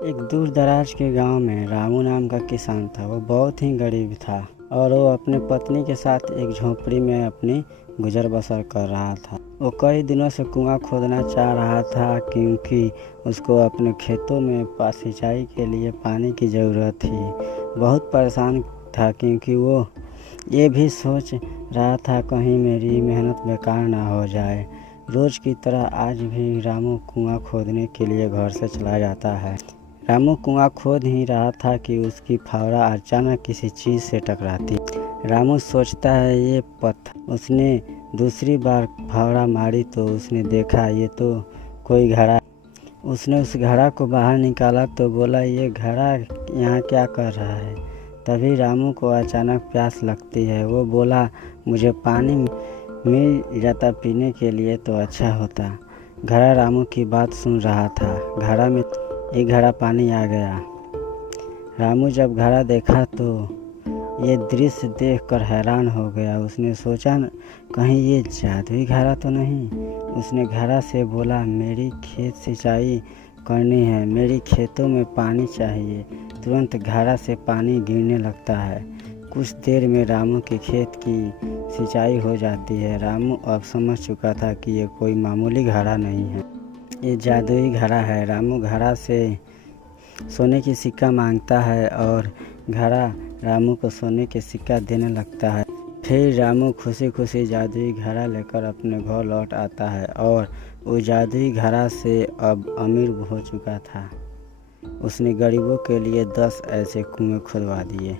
एक दूर दराज के गांव में रामू नाम का किसान था। वो बहुत ही गरीब था और वो अपनी पत्नी के साथ एक झोपड़ी में अपनी गुजर बसर कर रहा था। वो कई दिनों से कुआं खोदना चाह रहा था क्योंकि उसको अपने खेतों में सिंचाई के लिए पानी की ज़रूरत थी। बहुत परेशान था क्योंकि वो ये भी सोच रहा था कहीं मेरी मेहनत बेकार ना हो जाए। रोज़ की तरह आज भी रामू कुआं खोदने के लिए घर से चला जाता है। रामू कुआं खोद ही रहा था कि उसकी फावड़ा अचानक किसी चीज़ से टकराती। रामू सोचता है ये पत्थर। उसने दूसरी बार फावड़ा मारी तो उसने देखा ये तो कोई घड़ा। उसने उस घड़ा को बाहर निकाला तो बोला ये घड़ा यहाँ क्या कर रहा है। तभी रामू को अचानक प्यास लगती है। वो बोला मुझे पानी मिल जाता पीने के लिए तो अच्छा होता। घड़ा रामू की बात सुन रहा था। घड़ा में एक घड़ा पानी आ गया। रामू जब घड़ा देखा तो ये दृश्य देखकर हैरान हो गया। उसने सोचा कहीं ये जादुई घड़ा तो नहीं। उसने घड़ा से बोला मेरी खेत सिंचाई करनी है, मेरी खेतों में पानी चाहिए। तुरंत घड़ा से पानी गिरने लगता है। कुछ देर में रामू के खेत की सिंचाई हो जाती है। रामू अब समझ चुका था कि ये कोई मामूली घड़ा नहीं है, ये जादुई घड़ा है। रामू घड़ा से सोने की सिक्का मांगता है और घड़ा रामू को सोने के सिक्का देने लगता है। फिर रामू खुशी खुशी जादुई घड़ा लेकर अपने घर लौट आता है और उस जादुई घड़ा से अब अमीर हो चुका था। उसने गरीबों के लिए 10 ऐसे कुएं खुदवा दिए।